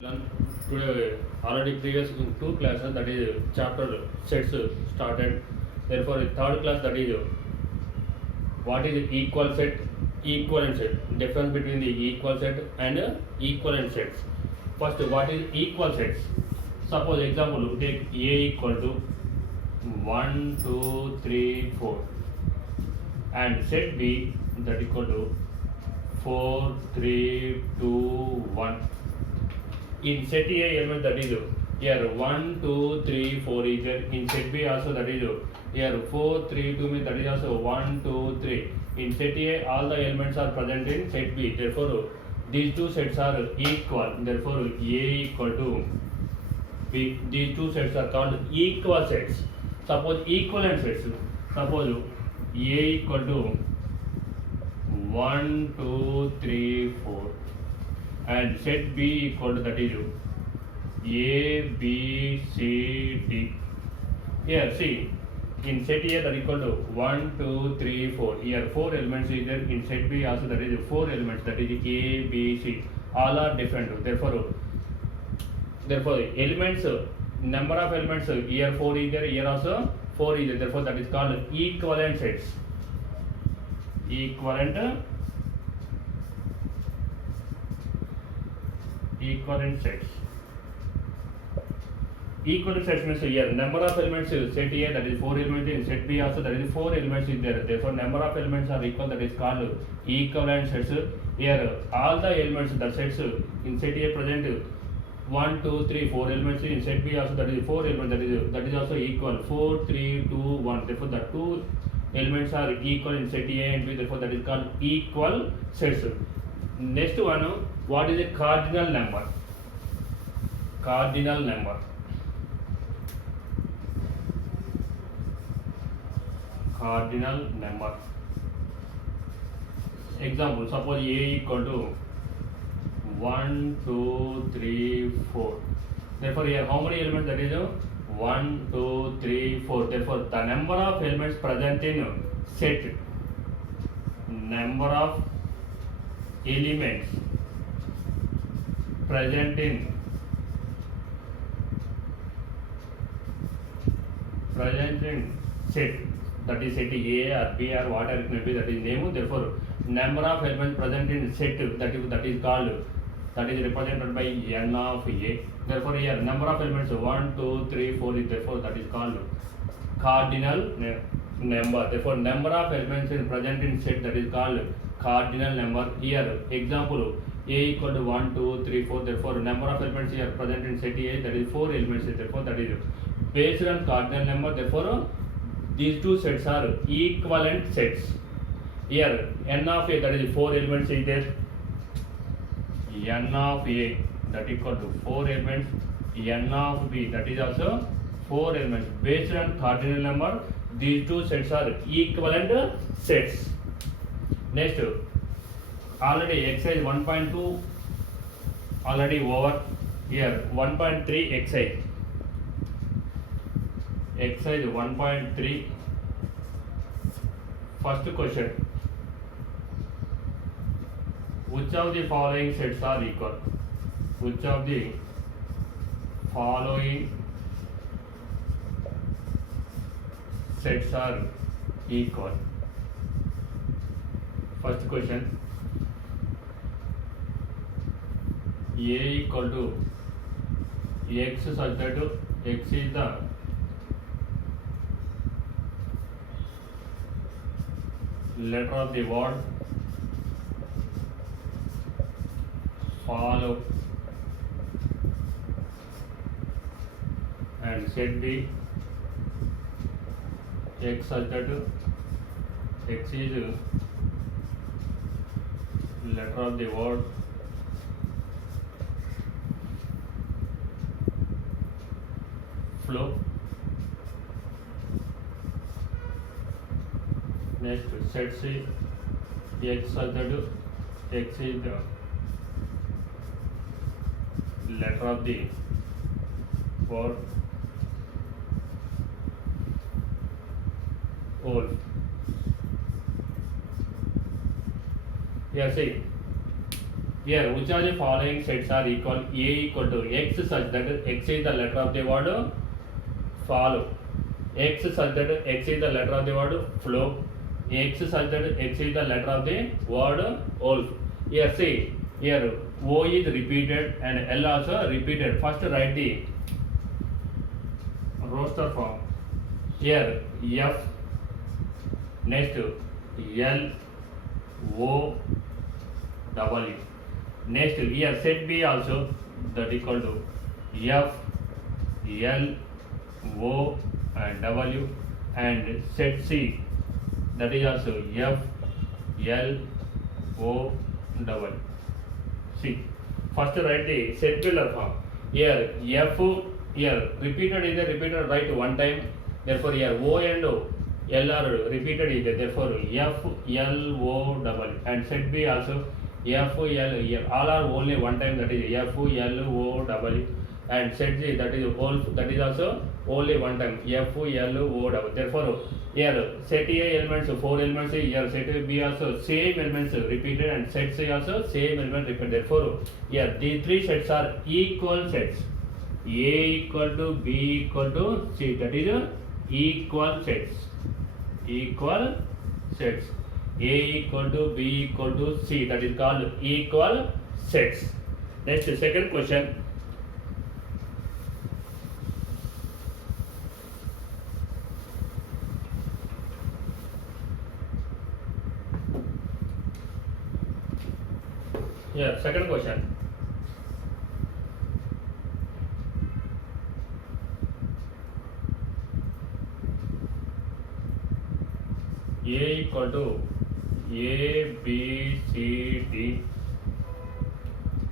Learn today already previous two classes, that is chapter sets started. Therefore, third class, that is what is equal set, equivalent set. Difference between the equal set and equivalent sets. First, what is equal sets? Suppose example, take A equal to 1, 2, 3, 4, and set B that equal to 4, 3, 2, 1. In set A element, that is here 1, 2, 3, 4 is there. In set B also, that is here 4, 3, 2 means that is also 1, 2, 3. In set A all the elements are present in set B. Therefore, these two sets are equal. Therefore, A equal to B. These two sets are called equal sets. Suppose equivalent sets. Suppose A equal to 1, 2, 3, 4. And set B equal to, that is A, B, C, D. Here see, in set A that equal to 1, 2, 3, 4. Here 4 elements is there. In set B also that is 4 elements, that is A, B, C. All are different. Therefore elements, number of elements, here 4 is there, here also 4 is there. Therefore that is called equivalent sets. Equivalent sets. Equivalent sets means here number of elements set A, that is 4 elements, in set B also that is 4 elements is there. Therefore number of elements are equal, that is called equivalent sets. Here all the elements, the sets in set A present 1, 2, 3, 4 elements, in set B also that is 4 elements, that is also equal 4, 3, 2, 1. Therefore the two elements are equal in set A and B. Therefore that is called equal sets. Next one, what is a cardinal number? Cardinal number. Cardinal number. Example, suppose A equal to 1, 2, 3, 4. Therefore here how many elements? That is 1, 2, 3, 4. Therefore the number of elements present in set, number of elements present in set, that is set A or B or whatever it may be, that is name. Therefore number of elements present in set, that is called, that is represented by n of A. Therefore here number of elements 1, 2, 3, 4 is, therefore that is called cardinal number. Therefore number of elements is present in set, that is called cardinal number. Here example, A equal to 1, 2, 3, 4. Therefore number of elements here present in set A, that is 4 elements. Therefore that is based on cardinal number. Therefore these two sets are equivalent sets. Here n of A, that is 4 elements is there. N of A that equal to 4 elements. N of B that is also 4 elements. Based on cardinal number, these two sets are equivalent sets. Next, already exercise 1.2 already over. Here 1.3 exercise. Exercise 1.3. First question. Which of the following sets are equal? Which of the following sets are equal? First question. A equal to x such that x is the letter of the word follow, and set B x such that x is letter of the word flow. Next, set C x such that x is the letter of the word whole. Here see, Here, which of the following sets are equal? A equal to X such that X is the letter of the word follow. X such that X is the letter of the word flow. X such that X is the letter of the word wolf. Here see, here O is repeated and L also repeated. First write the roster form. Here F, next L, O, W. Next here set B also, that equal to F, L, O and W, and set C, that is also F, L, O, W. See, first write the set pillar form. Here F, here repeated is a repeated, write one time. Therefore here O and L are repeated is there. Therefore F, L, O, W, and set B also F, L, here all are only one time, that is F, L, O, W, and set G, that is all, that is also only one time, F, L, O, W. Therefore here set A elements, 4 elements, here set B also same elements repeated, and set C also same element repeated. Therefore here these three sets are equal sets. A equal to B equal to C, that is equal sets. Equal sets. A equal to B equal to C, that is called equal sets. Next, second question. Yeah, second question. A equal to A, B, C, D,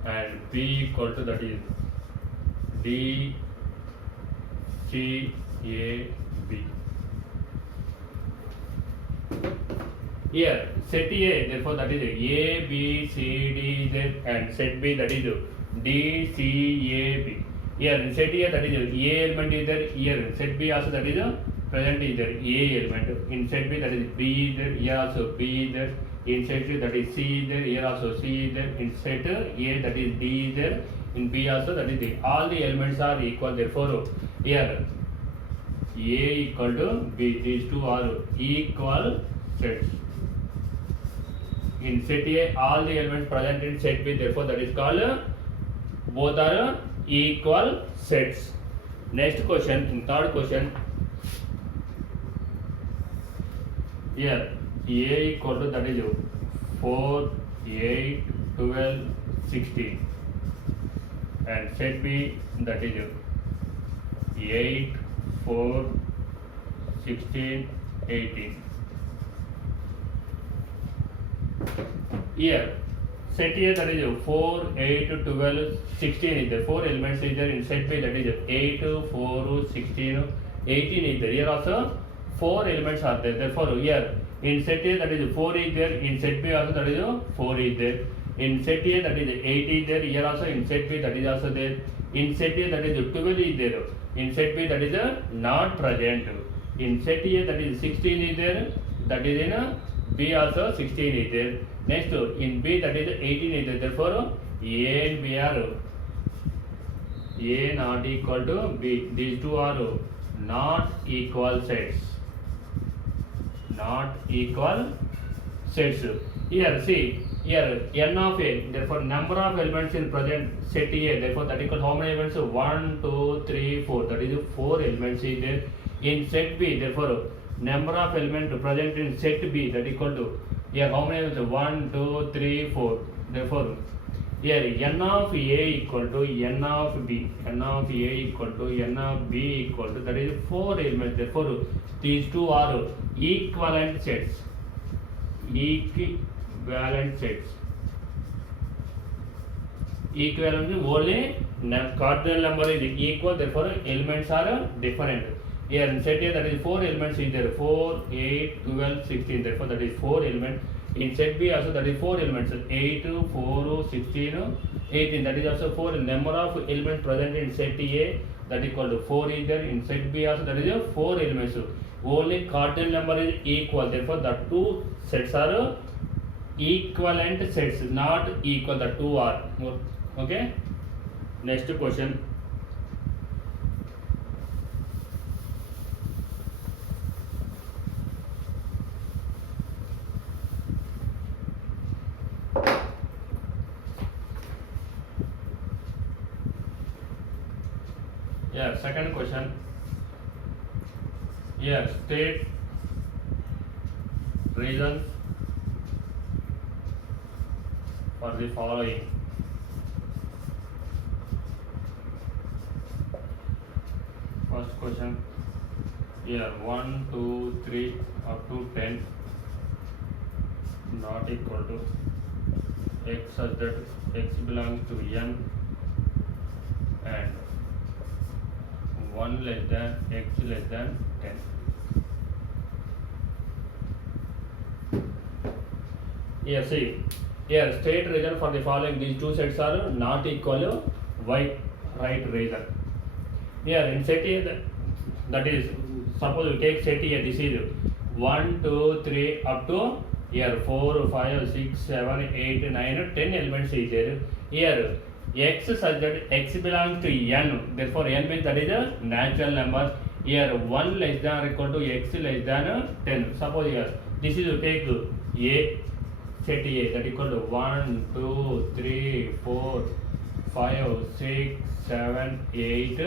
and B equal to, that is D, C, A, B. Here set A, therefore that is A, B, C, D, Z, and set B, that is D, C, A, B. Here set A, that is A element is there. Here set B also, that is present is there, A element. In set B, that is B is there. Here also B is there. In set C, that is C is there. Here also C is there. In set A, that is D is there. In B also, that is D. All the elements are equal. Therefore here A equal to B. These two are equal sets. In set A, all the elements present in set B, therefore that is called both are equal sets. Next question, in third question, here A equal to, that is 4, 8, 12, 16, and set B, that is 8, 4, 16, 18. Here set A, that is 4, 8, 12, 16 is there. 4 elements is there. In set B, that is 8, 4, 16, 18 is there. Here also 4 elements are there. Therefore here in set A, that is 4 is there. In set B also, that is 4 is there. In set A, that is 8 is there. Here also in set B, that is also there. In set A, that is 12 is there. In set B, that is not present. In set A, that is 16 is there. That is in B also 16 is there. Next in B, that is 18 is there. Therefore A and B are A not equal to B. These two are not equal sets. Not equal sets. Here see, here n of A, therefore number of elements in present set A, therefore that equal how many elements? 1, 2, 3, 4. That is 4 elements is there. In set B, therefore number of elements present in set B, that equal to, here how many elements? 1, 2, 3, 4. Therefore here n of A equal to n of B. N of A equal to n of B equal to, that is 4 elements. Therefore these two are equivalent sets. Equivalent sets. Equivalent means only cardinal number is equal, therefore elements are different. Here in set A, that is 4 elements is there. 4, 8, 12, 16. Therefore that is 4 elements. In set B also, that is 4 elements. 8, 4, 16, 18. That is also 4. Number of elements present in set A, that equal to 4 is there. In set B also, that is 4 elements. Only cardinal number is equal. Therefore the two sets are equivalent sets, not equal, the two are. Okay. Next question. Yeah, second question. Here, state reasons for the following. First question. Here, 1, 2, 3 up to 10 not equal to x such that x belongs to n and 1 less than x less than 10. Here see, here state reason for the following, these two sets are not equal, y right reason. Here in set A, that is, suppose you take set A, this is 1, 2, 3 up to here 4, 5, 6, 7, 8, 9, 10 elements is there. Here x such that x belongs to n, therefore n means that is a natural number. Here 1 less than or equal to x less than 10. Suppose here this is you take A, set A, that equal to 1, 2, 3, 4, 5, 6, 7, 8,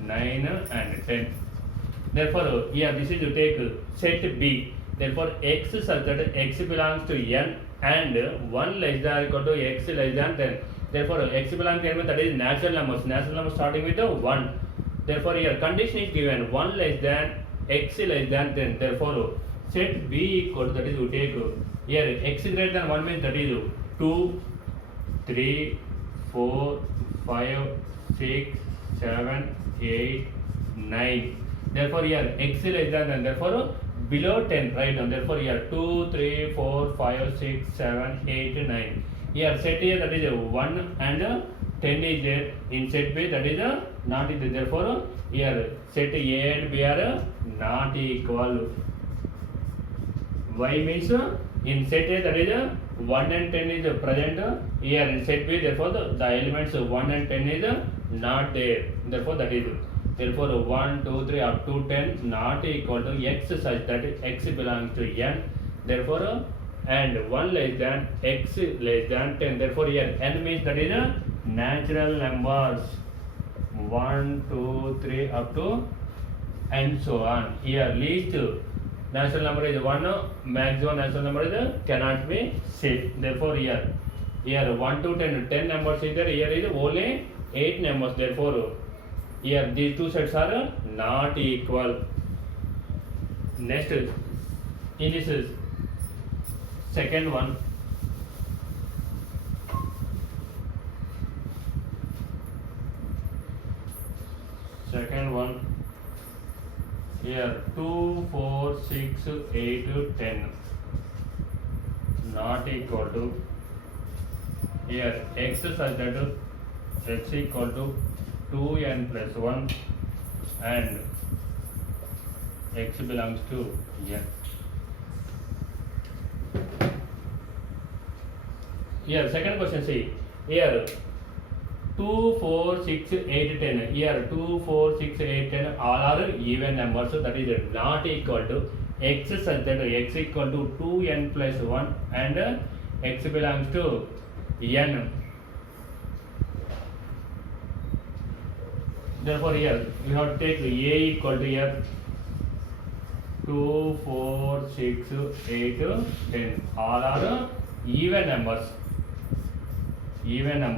9 and 10. Therefore here this is you take set B, therefore x such that x belongs to n and 1 less than or equal to x less than 10. Therefore x belongs to n, that is natural numbers starting with 1. Therefore here condition is given 1 less than x less than 10. Therefore set B equal to, that is you take here x greater than 1 means that is 2, 3, 4, 5, 6, 7, 8, 9. Therefore here x less than 10, therefore below 10 write down. Therefore here 2, 3, 4, 5, 6, 7, 8, 9. Here set A, that is 1 and 10 is there. In set B, that is not is there. Therefore here set A and B are not equal. Y means in set A, that is 1 and 10 is present. Here in set B, therefore the elements 1 and 10 is not there. Therefore that is, therefore 1, 2, 3 up to 10 not equal to x such that x belongs to n. Therefore and 1 less than x less than 10. Therefore here n means that is natural numbers 1, 2, 3 up to and so on. Here least natural number is 1, maximum natural number is cannot be said. Therefore here 1 to 10 numbers is there. Here is only 8 numbers. Therefore here these two sets are not equal. Next, in this is second one. Second one. Here 2, 4, 6, 8, 10 not equal to, here x such that x equal to 2n plus 1 and x belongs to n. Here second question, see here 2, 4, 6, 8, 10. Here 2, 4, 6, 8, 10 all are even numbers, so that is not equal to x such that x equal to 2n plus 1 and x belongs to n. Therefore here we have to take A equal to here 2, 4, 6, 8, 10 all are even numbers. Even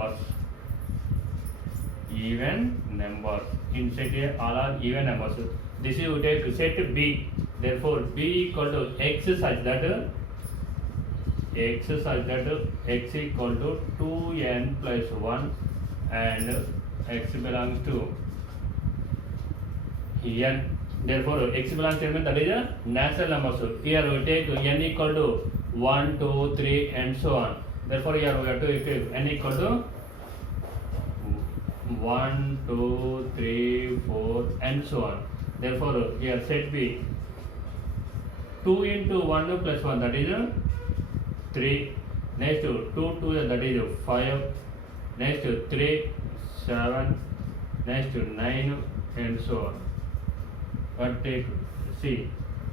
numbers. In set A all are even numbers. This is we take set B. Therefore B equal to x such that x equal to 2n plus 1 and x belongs to n. Therefore x belongs to n, that is a natural number. So here we take n equal to 1, 2, 3 and so on. Therefore here we have to take n equal to 1, 2, 3, 4 and so on. Therefore here set B 2 into 1 plus 1, that is 3 Next 2 that is 5. Next 3 7. Next 9 and so on. But take see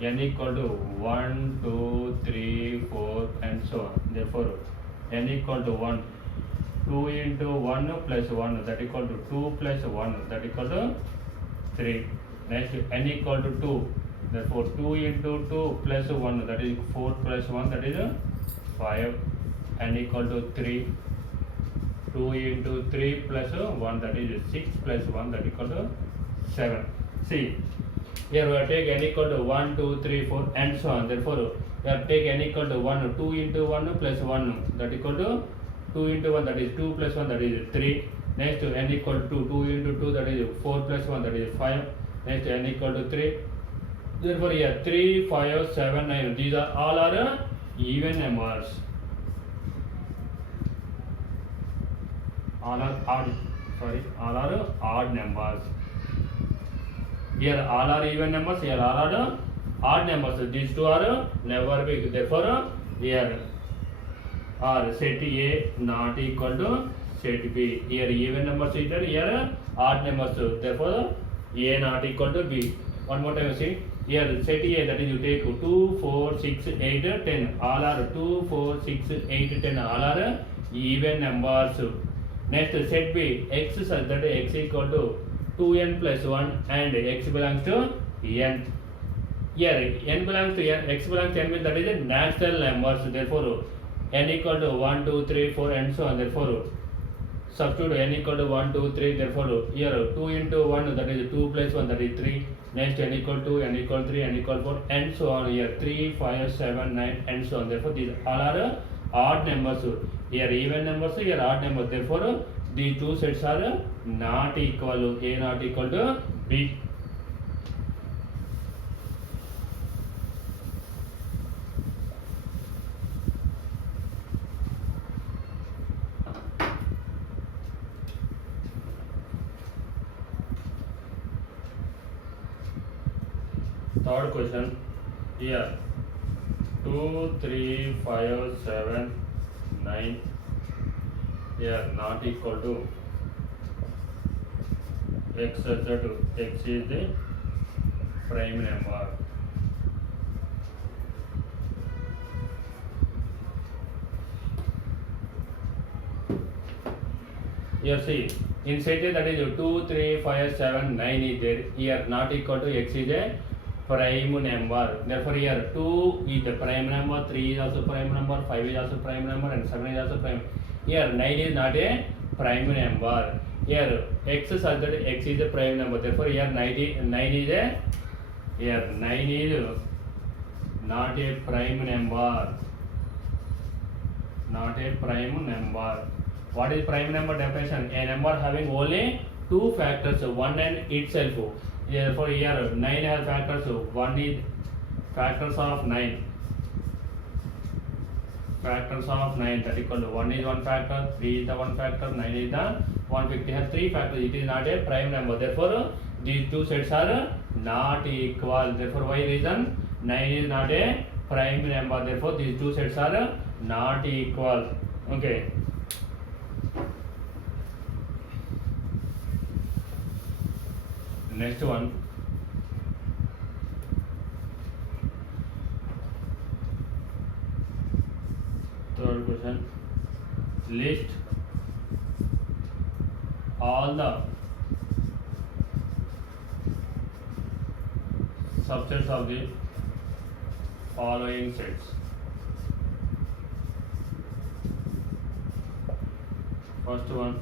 n equal to 1 2 3 4 and so on. Therefore n equal to 1. 2 into 1 plus 1 that equal to 2 plus 1 that equal to 3. Next n equal to 2. Therefore 2 into 2 plus 1 that is 4 plus 1 that is 5. N equal to 3. 2 into 3 plus 1 that is 6 plus 1 that equal to 7. See, here we are take n equal to 1, 2, 3, 4 and so on. Therefore, we are take n equal to 1, 2 into 1 plus 1 that equal to 2 into 1 that is 2 plus 1 that is 3. Next n equal to 2 into 2 that is 4 plus 1 that is 5. Next n equal to 3. Therefore, here 3, 5, 7, 9. These are all are even numbers. All are odd numbers. Here all are even numbers, here all are odd numbers. These two are never big. Therefore, here are set A not equal to set B. Here even numbers is there, here odd numbers. Therefore, A not equal to B. One more time see. Here set A that is you take 2, 4, 6, 8, 10. All are 2, 4, 6, 8, 10. All are even numbers. Next set B, x such that x equal to 2n plus 1 and x belongs to n. Here n belongs to n, x belongs to n means that is a natural numbers. Therefore, n equal to 1, 2, 3, 4 and so on. Therefore, substitute n equal to 1, 2, 3. Therefore, here 2 into 1 that is 2 plus 1 that is 3. Next n equal to, n equal 3, n equal 4 and so on. Here 3, 5, 7, 9 and so on. Therefore, these all are odd numbers. Here even numbers, here odd numbers. Therefore, these two sets are not equal. A not equal to B. Third question. Here 2, 3, 5, 7, 9. Here not equal to x such that x is the prime number. Here see, in set A that is 2, 3, 5, 7, 9 is there. Here not equal to x is a prime number. Therefore, here 2 is the prime number, 3 is also prime number, 5 is also prime number and 7 is also prime. Here 9 is not a prime number. Here x such that x is a prime number. Therefore, here 9 is not a prime number. Not a prime number. What is prime number definition? A number having only two factors, one and itself. Therefore, here 9 has factors. One is factors of 9. Factors of 9 that equal to 1 is one factor, 3 is the one factor, 9 is the one factor. It has three factors. It is not a prime number. Therefore, these two sets are not equal. Therefore, why reason? 9 is not a prime number. Therefore, these two sets are not equal. Okay. Next one. Third question. List all the subsets of the following sets. First one.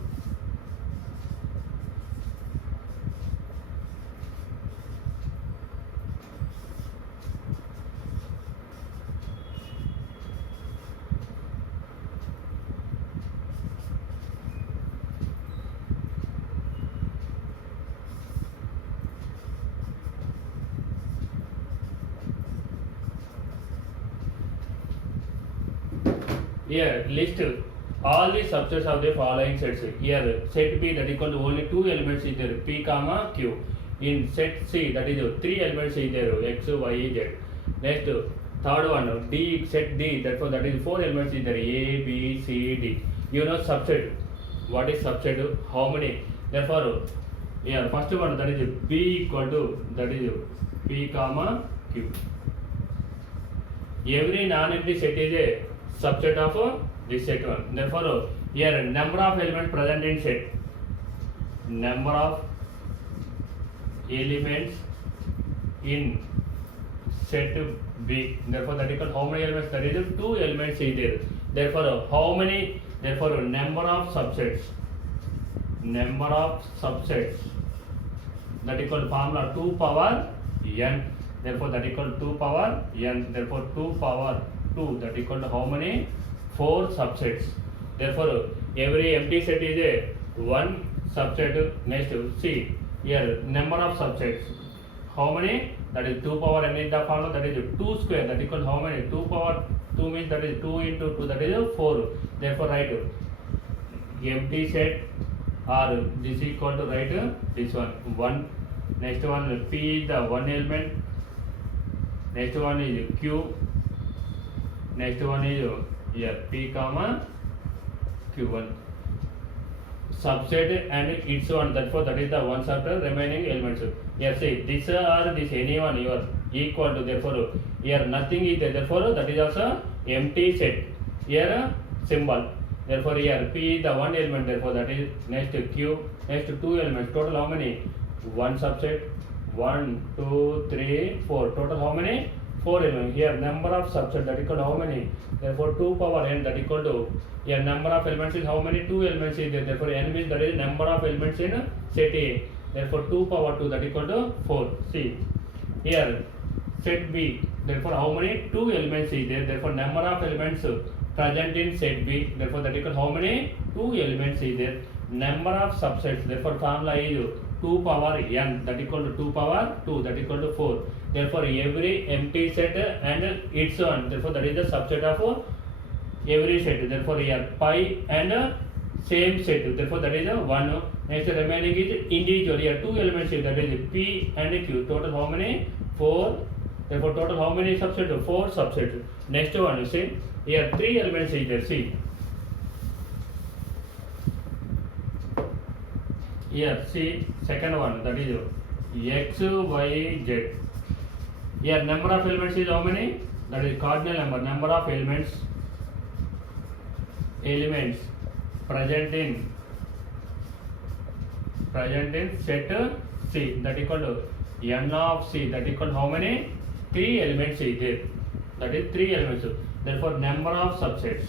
Here list all the subsets of the following sets. Here set B that equal to only two elements is there, P comma Q. In set C that is three elements is there, X, Y, Z. Next Third one, D, set D, therefore that is 4 elements is there, A, B, C, D. You know subset. What is subset? How many? Therefore, yeah, first one, that is B equal to, that is P comma Q. Every non-empty set is a subset of this set one. Therefore, here number of elements present in set. Number of elements in set B. Therefore, that equal how many elements? That is 2 elements is there. Therefore, how many? Therefore, number of subsets. Number of subsets. That equal formula 2 power n. Therefore, that equal 2 power n. Therefore, 2 power 2. That equal to how many? 4 subsets. Therefore, every empty set is a 1 subset. Next, see here number of subsets. How many? That is 2 power n is the formula. That is 2 square. That equal how many? 2 power 2 means that is 2 into 2. That is 4. Therefore, write empty set or this equal to write this one 1. Next one P is the 1 element. Next one is Q. Next one is here P comma Q1. Subset and its one. Therefore, that is the one subset remaining elements. Here see this or this anyone you are equal to. Therefore, here nothing is there. Therefore, that is also empty set. Here symbol. Therefore, here P is the 1 element. Therefore, that is next Q. Next 2 elements. Total how many? 1 subset. 1, 2, 3, 4. Total how many? 4 elements. Here number of subset that equal to how many? Therefore 2 power n that equal to here number of elements is how many? 2 elements is there. Therefore n means that is number of elements in set A. Therefore 2 power 2 that equal to 4. See here set B. Therefore how many? 2 elements is there. Therefore number of elements present in set B. Therefore that equal how many? 2 elements is there. Number of subsets. Therefore formula is 2 power n that equal to 2 power 2 that equal to 4. Therefore every empty set and its one. Therefore that is the subset of every set. Therefore here pi and same set. Therefore that is 1. Next remaining is individual. Here 2 elements is that is P and Q. Total how many? 4. Therefore total how many subsets? 4 subsets. Next one you see here 3 elements is there. See here see second one that is x, y, z. Here number of elements is how many? That is cardinal number. Number of elements present in set C that equal to n of C that equal to how many? 3 elements is there. That is 3 elements. Therefore number of subsets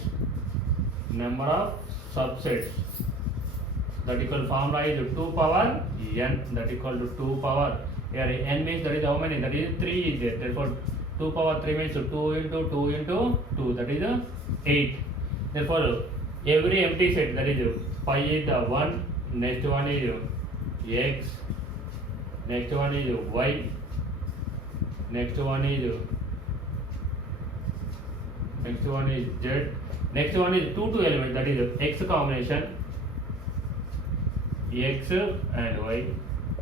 that equal formula is 2 power n that equal to 2 power. Here n means that is how many? That is 3 is there. Therefore 2 power 3 means 2 into 2 into 2 that is 8. Therefore every empty set that is pi is the 1. Next one is x. Next one is y. Next one is z. Next one is 2 elements that is x combination x and y.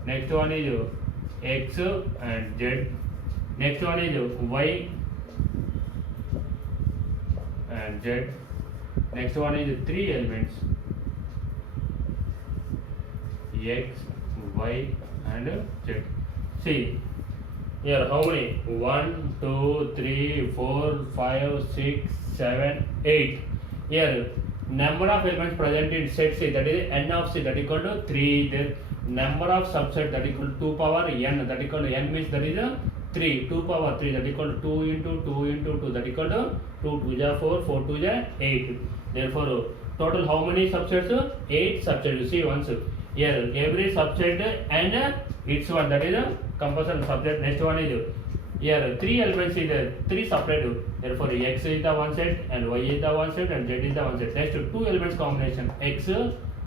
Next one is x and z. Next one is y and z. Next one is 3 elements x, y and z. See here how many? 1, 2, 3, 4, 5, 6, 7, 8. Here number of elements present in set C that is n of C that equal to 3. Then number of subset that equal to 2 power n that equal to n means that is 3. 2 power 3 that equal to 2 into 2 into 2 that equal to 2 2 is 4, 4 2 is 8. Therefore total how many subsets? 8 subsets. You see once here every subset and its one that is a compulsory subset. Next one is here 3 elements is there, 3 separate. Therefore x is the one set and y is the one set and z is the one set. Next 2 elements combination x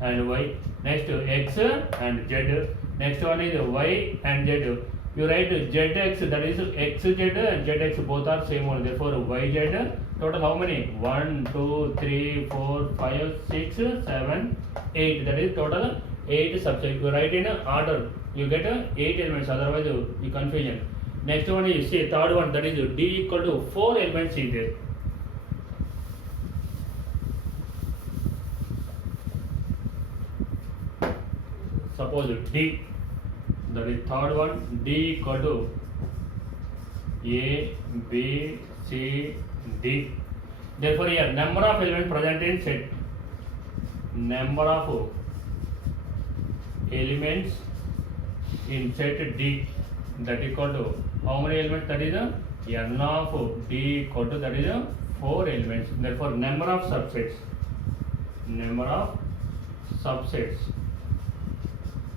and y. Next x and z. Next one is y and z. You write zx that is xz and zx both are same one. Therefore yz total how many? 1, 2, 3, 4, 5, 6, 7, 8. That is total 8 subsets. You write in order. You get 8 elements. Otherwise you confusion. Next one is see third one, that is D equal to 4 elements is there. Suppose D, that is third one, D equal to A, B, C, D. Therefore here number of elements present in set, number of elements in set D, that equal to how many elements, that is n of D equal to, that is 4 elements. Therefore number of subsets,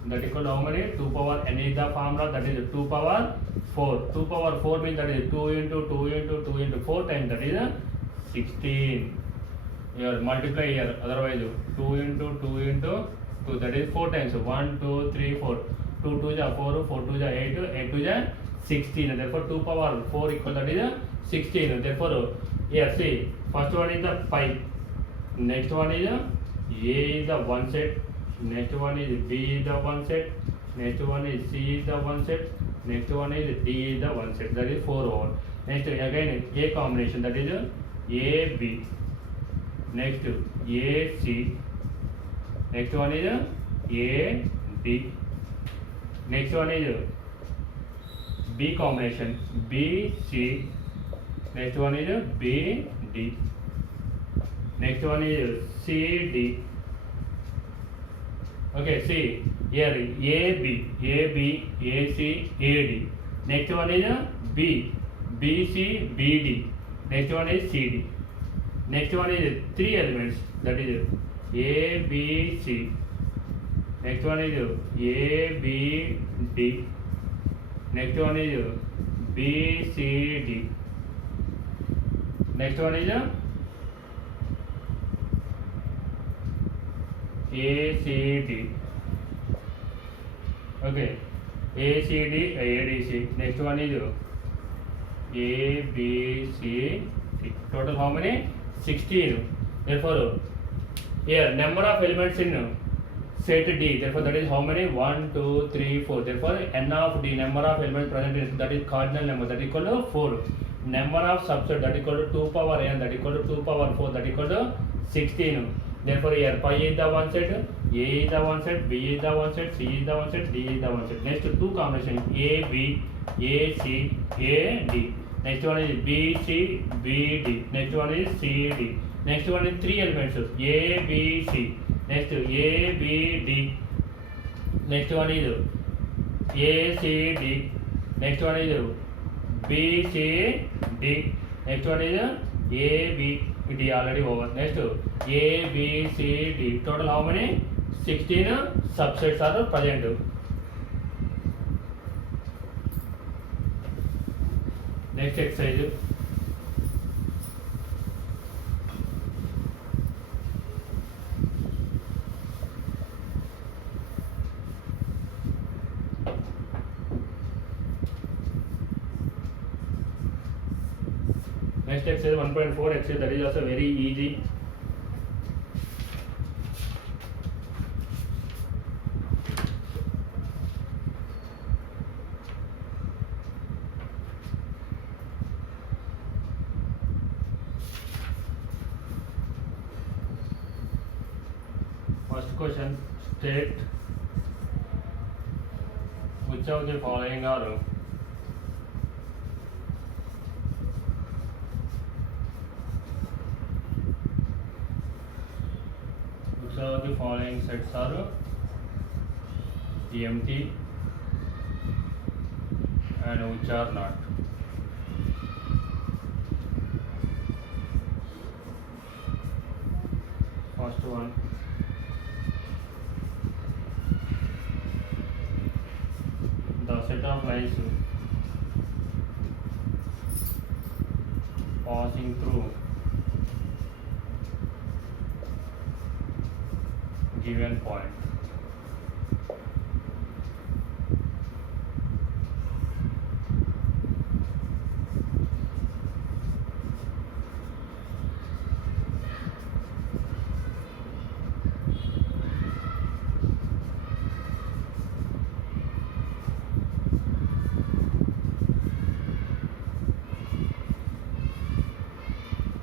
that equal to how many, 2 power n is the formula, that is 2 power 4. 2 power 4 means that is 2 into 2 into 2 into 4 times, that is 16. Here multiply here, otherwise 2 into 2 into 2, that is 4 times. 1, 2, 3, 4. 2 2 is 4, 4 2 is 8, 8 2 is 16. Therefore 2 power 4 equal, that is 16. Therefore here see, first one is the pi, next one is A is the one set, next one is B is the one set, next one is C is the one set, next one is D is the one set, that is 4 over. Next again A combination, that is A B, next A C, next one is A D, next one is B combination B C, next one is B D, next one is C D. Okay, see here A B, A C, A D. Next one is B, B C, B D. Next one is C D. Next one is 3 elements, that is A B C. Next one is A B D. Next one is B C D. Next one is A C D. Okay, A C D, A D C. Next one is A B C D. Total how many? 16. Therefore here number of elements in set D, therefore that is how many? 1 2 3 4. Therefore n of D, number of elements present in, that is cardinal number, that equal to 4. Number of subset, that equal to 2 power n, that equal to 2 power 4, that equal to 16. Therefore here pi is the one set, A is the one set, B is the one set, C is the one set, D is the one set. Next two combination A B, A C, A D. Next one is B C, B D. Next one is C D. Next one is 3 elements, A B C. Next A B D. Next one is A C D. Next one is B C D. Next one is A B D, already over. Next A B C D. Total how many? 16 subsets are present. Next exercise. Next exercise 1.4 exercise, that is also very easy. First question, state which of the following are sets are empty and which are not. First one, the set of lines passing through given point.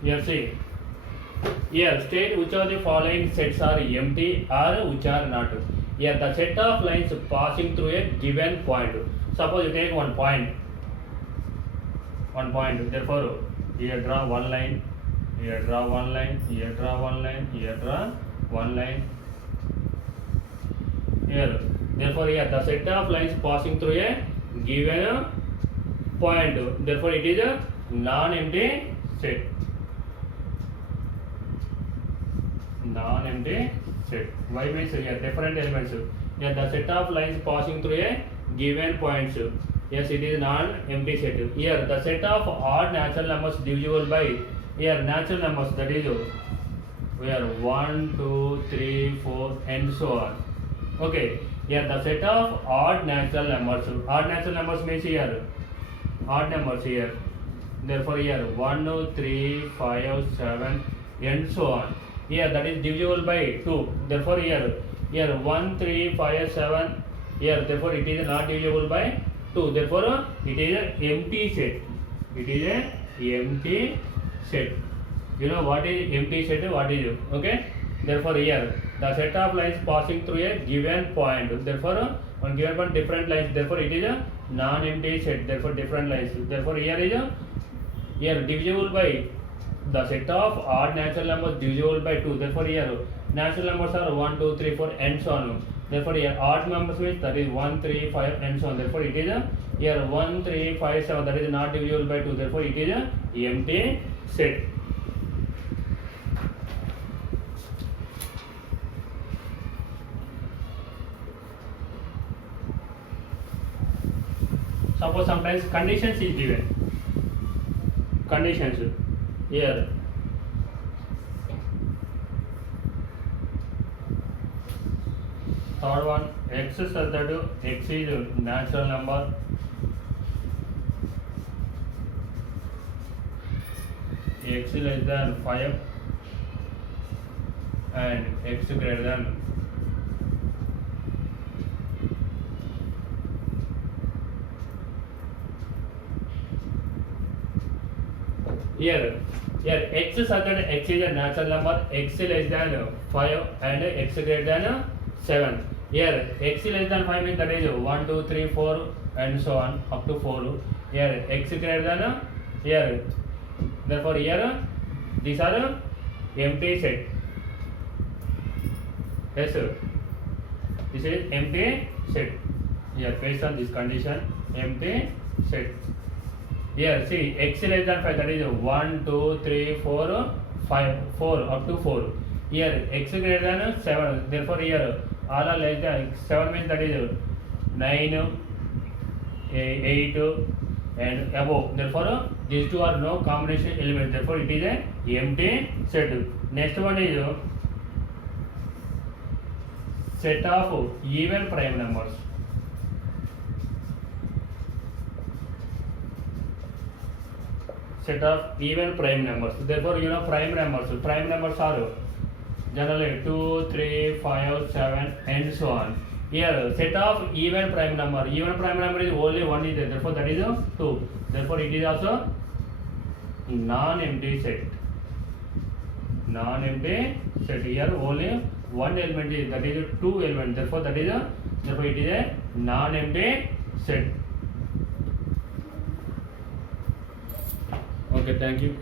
Here see. Here state which of the following sets are empty or which are not. Here the set of lines passing through a given point. Suppose you take one point. Therefore here draw one line. Here draw one line. Here draw one line. Here draw one line. Here. Therefore here the set of lines passing through a given point. Therefore it is a non-empty set. Non-empty set. Why means here different elements. Here the set of lines passing through a given points. Yes, it is non-empty set. Here the set of odd natural numbers divisible by here natural numbers, that is where 1, 2, 3, 4 and so on. Okay. Here the set of odd natural numbers. Odd natural numbers means here odd numbers here. Therefore here 1, 3, 5, 7 and so on. Here that is divisible by 2. Therefore here 1, 3, 5, 7. Here therefore it is not divisible by 2. Therefore it is an empty set. It is an empty set. You know what is empty set? What is it? Okay. Therefore here the set of lines passing through a given point. Therefore on given point different lines. Therefore it is a non-empty set. Therefore different lines. Therefore here is a here divisible by the set of odd natural numbers divisible by 2. Therefore here natural numbers are 1, 2, 3, 4 and so on. Therefore here odd numbers means that is 1, 3, 5 and so on. Therefore it is a here 1, 3, 5, 7 that is not divisible by 2. Therefore it is a empty set. Suppose sometimes conditions is given. Conditions here third one x such that x is natural number, x less than 5 and x greater than here x such that x is a natural number, x less than 5 and x greater than 7. Here x less than 5 means that is 1, 2, 3, 4 and so on up to 4. Here x greater than here. Therefore here these are empty set. Yes sir. This is empty set. Here based on this condition empty set. Here see x less than 5 that is 1, 2, 3, 4, 5, 4 up to 4. Here x greater than 7. Therefore here all are less than 7 means that is 9, 8 and above. Therefore these two are no combination elements. Therefore it is a empty set. Next one is set of even prime numbers. Set of even prime numbers. Therefore you know prime numbers. Prime numbers are generally 2, 3, 5, 7 and so on. Here set of even prime number. Even prime number is only one is there. Therefore that is 2. Therefore it is also non-empty set. Non-empty set. Here only one element is, that is 2 element. Therefore that is therefore it is a non-empty set. Okay, thank you.